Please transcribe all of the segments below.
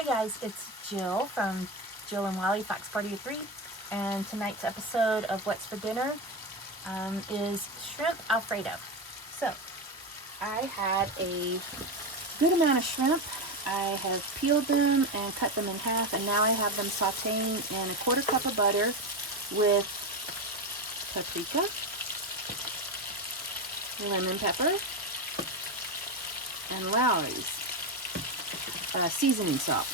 Hi guys, it's Jill from Jill and Wally Fox Party of 3, and tonight's episode of What's for Dinner is Shrimp Alfredo. So, I had a good amount of shrimp. I have peeled them and cut them in half, and now I have them sauteing in a 1/4 cup of butter with paprika, lemon pepper, and Lowry's seasoning salt.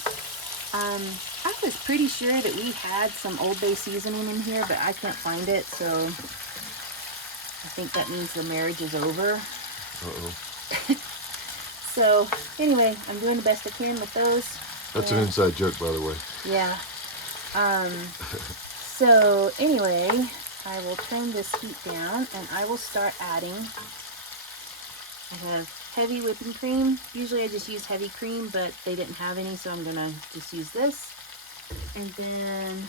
I was pretty sure that we had some Old Bay seasoning in here, but I can't find it, so I think that means the marriage is over. Uh-oh. So anyway, I'm doing the best I can with those. That's an inside joke, by the way. Yeah. So anyway, I will turn this heat down and I will start adding. I have heavy whipping cream. Usually I just use heavy cream, but they didn't have any, so I'm gonna just use this. And then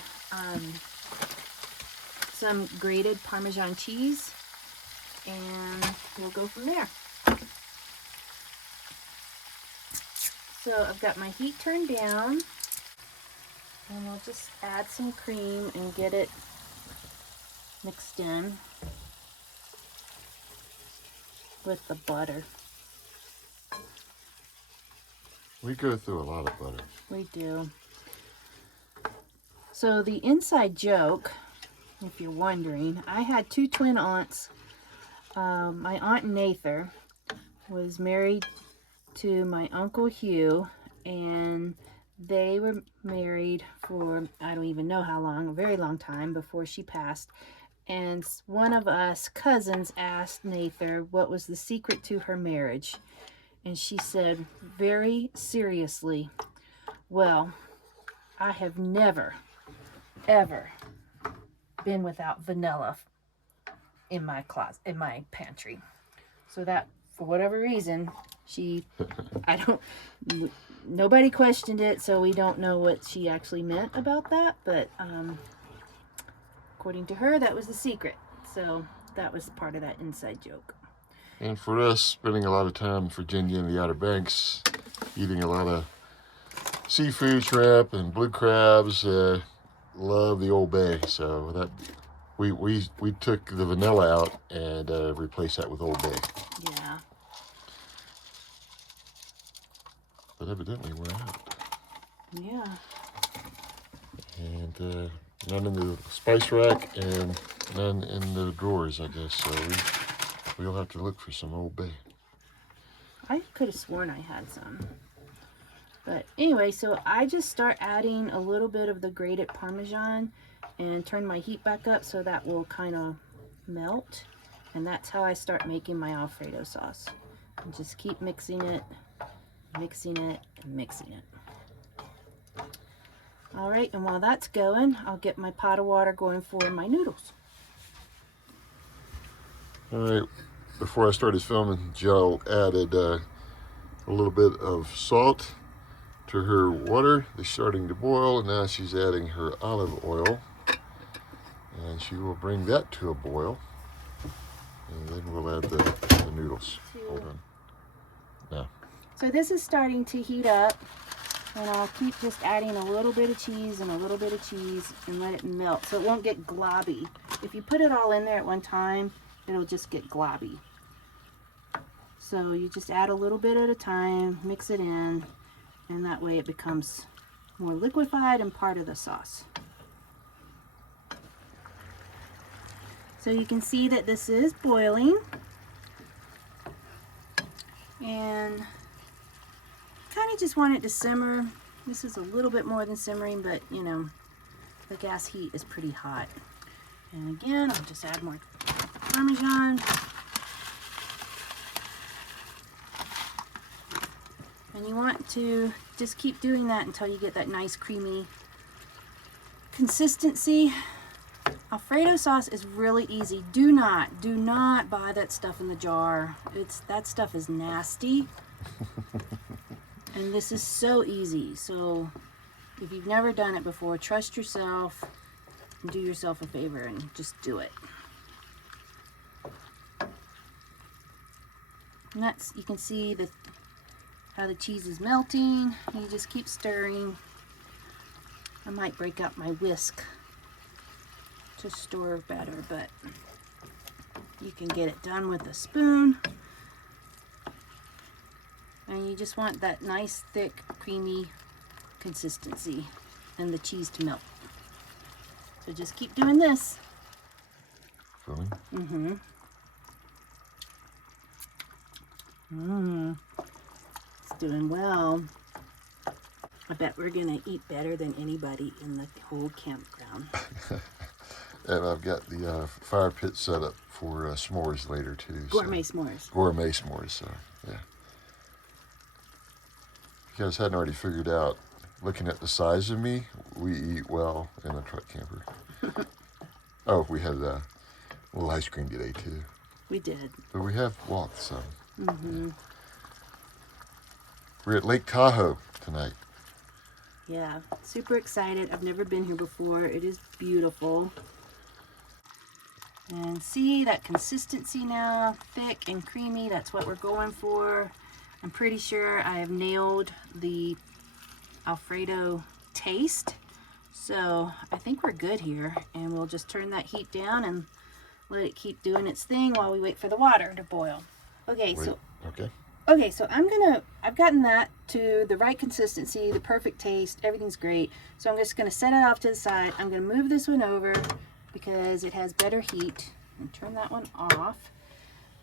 some grated Parmesan cheese, and we'll go from there. So I've got my heat turned down, and we'll just add some cream and get it mixed in with the butter. We go through a lot of butter. We do. So the inside joke, if you're wondering, I had 2 twin aunts. My Aunt Nather was married to my Uncle Hugh, and they were married for, I don't even know how long, a very long time before she passed. And one of us cousins asked Nather what was the secret to her marriage. And she said very seriously, "Well, I have never, ever been without vanilla in my closet, in my pantry." So that, for whatever reason, nobody questioned it, so we don't know what she actually meant about that, but according to her, that was the secret. So that was part of that inside joke. And for us, spending a lot of time in Virginia and the Outer Banks, eating a lot of seafood, shrimp, and blue crabs, love the Old Bay. So that we took the vanilla out and replaced that with Old Bay. Yeah. But evidently we're out. Yeah. And none in the spice rack and none in the drawers, I guess. So we'll have to look for some Old Bay. I could have sworn I had some. But anyway, so I just start adding a little bit of the grated Parmesan and turn my heat back up so that will kind of melt. And that's how I start making my Alfredo sauce. And just keep mixing it, mixing it, and mixing it. All right, and while that's going, I'll get my pot of water going for my noodles. All right, before I started filming, Jill added a little bit of salt to her water. It's starting to boil, and now she's adding her olive oil. And she will bring that to a boil. And then we'll add the noodles. Hold on. Now. So this is starting to heat up, and I'll keep just adding a little bit of cheese and a little bit of cheese and let it melt so it won't get globby. If you put it all in there at one time, it'll just get globby. So you just add a little bit at a time, mix it in, and that way it becomes more liquefied and part of the sauce. So you can see that this is boiling, and kind of just want it to simmer. This is a little bit more than simmering, but you know, the gas heat is pretty hot. And again, I'll just add more Parmesan. And you want to just keep doing that until you get that nice creamy consistency. Alfredo sauce is really easy. Do not buy that stuff in the jar. That stuff is nasty. And this is so easy. So if you've never done it before, trust yourself and do yourself a favor and just do it. And that's, you can see the how the cheese is melting. You just keep stirring. I might break out my whisk to stir better, but you can get it done with a spoon. And you just want that nice, thick, creamy consistency and the cheese to melt. So just keep doing this. Filling? Mm-hmm. It's doing well. I bet we're gonna eat better than anybody in the whole campground. And I've got the fire pit set up for s'mores later too. Gourmet s'mores. Gourmet s'mores, so yeah. If you guys hadn't already figured out, looking at the size of me, we eat well in a truck camper. Oh, we had a little ice cream today too. We did. But we have walked some. Mm-hmm. We're at Lake Tahoe tonight. Yeah, super excited. I've never been here before. It is beautiful. And see that consistency now, thick and creamy. That's what we're going for. I'm pretty sure I have nailed the Alfredo taste. So I think we're good here. And we'll just turn that heat down and let it keep doing its thing while we wait for the water to boil. Okay, so I've gotten that to the right consistency, the perfect taste, everything's great. So I'm just gonna set it off to the side. I'm gonna move this one over because it has better heat, and turn that one off.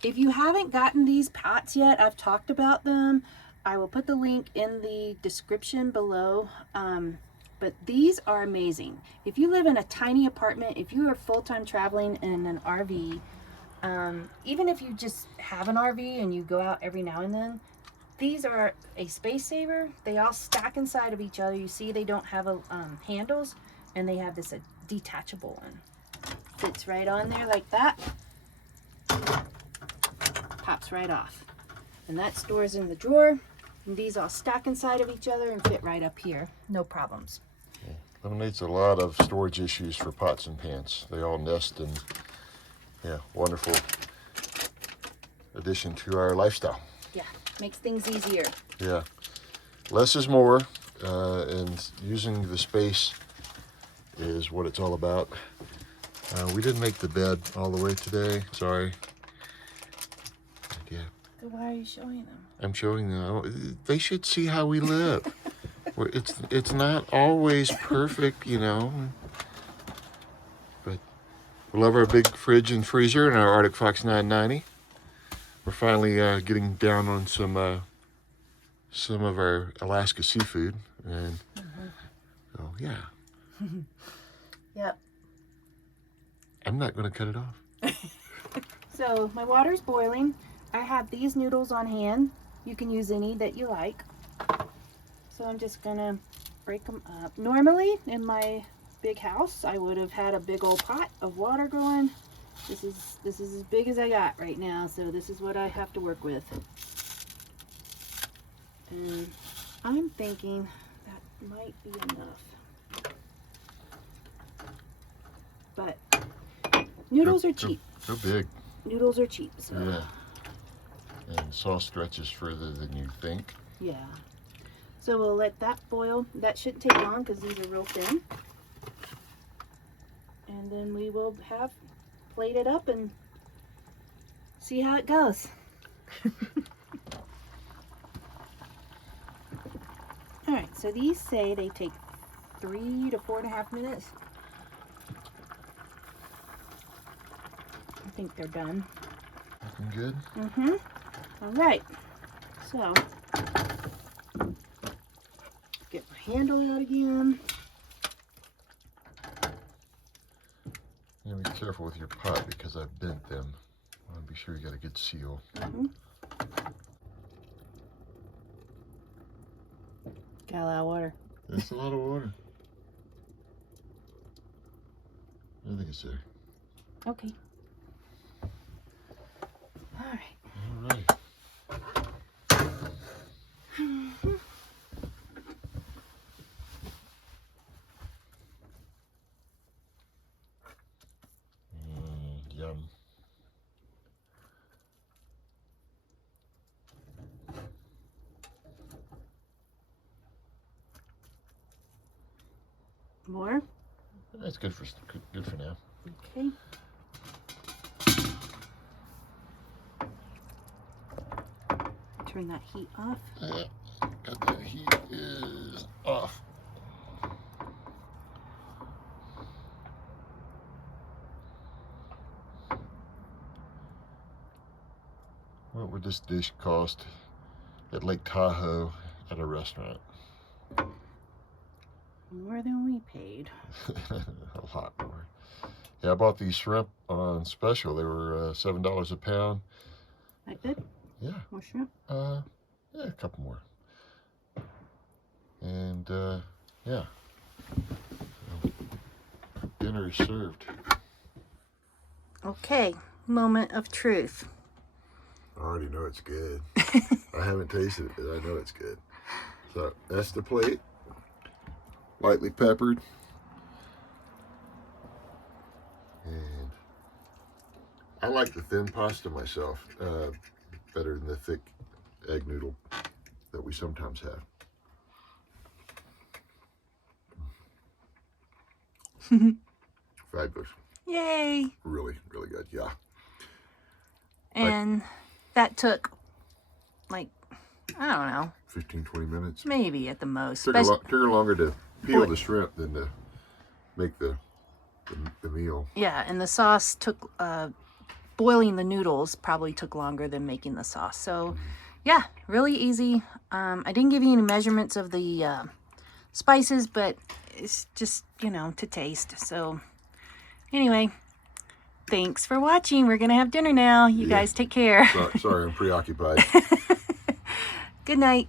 If you haven't gotten these pots yet, I've talked about them. I will put the link in the description below. But these are amazing. If you live in a tiny apartment, if you are full-time traveling in an RV, even if you just have an RV and you go out every now and then, these are a space saver. They all stack inside of each other. You see they don't have handles, and they have this detachable one. Fits right on there like that. Pops right off. And that stores in the drawer. And these all stack inside of each other and fit right up here. No problems. Yeah. Eliminates a lot of storage issues for pots and pans. They all nest, and yeah, wonderful addition to our lifestyle. Yeah, makes things easier. Yeah, less is more, and using the space is what it's all about. We didn't make the bed all the way today, sorry. Yeah. So why are you showing them? I'm showing them. They should see how we live. It's not always perfect, you know. But we love our big fridge and freezer and our Arctic Fox 990. We're finally getting down on some of our Alaska seafood, and so yeah. Yep. I'm not going to cut it off. So my water's boiling. I have these noodles on hand. You can use any that you like. So I'm just gonna break them up. Normally in my big house, I would have had a big old pot of water going. This is as big as I got right now, so this is what I have to work with. And I'm thinking that might be enough. But noodles are cheap. They're big. Noodles are cheap, so. Yeah. And the sauce stretches further than you think. Yeah. So we'll let that boil. That shouldn't take long because these are real thin. And then we will have plate it up and see how it goes. All right, so these say they take 3 to 4.5 minutes. I think they're done. Looking good? Mm-hmm. All right, so get my handle out again. Yeah, be careful with your pot because I've bent them. I want to be sure you got a good seal. Mm-hmm. Got a lot of water. That's a lot of water. I think it's there. Okay. All right. All right. Yum. More? That's good for now. Okay. Turn that heat off. Yeah, got that heat is off. What would this dish cost at Lake Tahoe at a restaurant? More than we paid. A lot more. Yeah, I bought these shrimp on special. They were $7 a pound. That good? Yeah. More shrimp? Yeah, a couple more. And yeah, dinner is served. Okay, moment of truth. I already know it's good. I haven't tasted it, but I know it's good. So that's the plate. Lightly peppered. And I like the thin pasta myself better than the thick egg noodle that we sometimes have. Fabulous. Yay! Really, really good. Yeah. And that took, like, I don't know, 15, 20 minutes. maybe at the most. Took her longer to peel the shrimp than to make the meal. Yeah, and the sauce took, boiling the noodles probably took longer than making the sauce. So, yeah, really easy. I didn't give you any measurements of the spices, but it's just, you know, to taste. So, anyway, thanks for watching. We're going to have dinner now. You guys take care. Sorry, I'm preoccupied. Good night.